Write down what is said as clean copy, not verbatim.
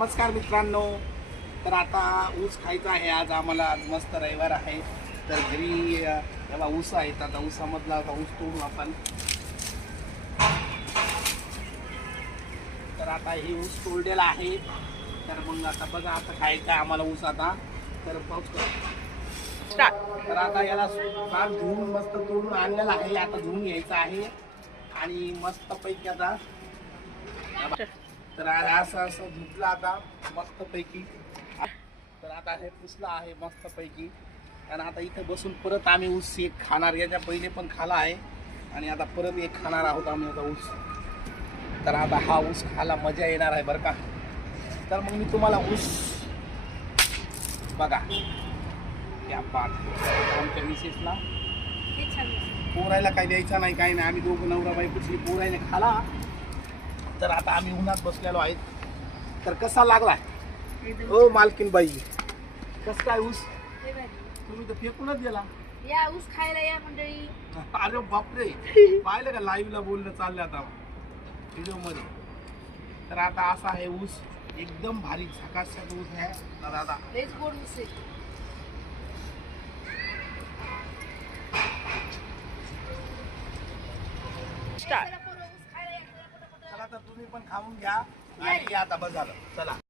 नमस्कार मित्रांनो. तर आता ऊस खायचा आहे. आज आम्हाला मस्त रविवार आहे. तर घरी तेव्हा ऊस आहेत. आता ऊसामधला ऊस तोडू आपण. तर आता हे ऊस तोडलेला आहे. तर मग आता बघा, आता खायचा आम्हाला ऊस आता. तर पाऊस तर आता याला धुवून मस्त तोडून आणलेला आहे. आता धुवून घ्यायचं आहे आणि मस्त पैकी आता तर असं धुतलं आता मस्त पैकी. तर आता हे पुसलं आहे मस्त पैकी. आणि आता इथे बसून परत आम्ही ऊस एक खाणार. याच्या पहिले पण खाला आहे आणि आता परत एक खाणार आहोत आम्ही आता ऊस. तर आता हा ऊस खायला मजा येणार आहे बरं का. तर मग मी तुम्हाला ऊस बघा या पाठ आमच्या मिसेसला पोरायला काही द्यायचा नाही, काही नाही. आम्ही दोघं नवरा बायकोची पोरायने खाला. तर आता आम्ही उन्हात बसलेलो आहेत. तर कसा लागला ओ मालकीन बाई, कस काय ऊस? तुम्ही तर फेकूनच गेला. या ऊस खायला या मंडळी. अरे बापरे, पाहिलं का लाईव्ह ला बोलणं चाललं आता व्हिडिओ मध्ये. तर आता असा आहे ऊस, एकदम भारी झकासक ऊस आहे दादा. लयच गोड ऊस आहे. चला तर तुम्ही पण खाऊन घ्या आणि आता बस झालं. चला.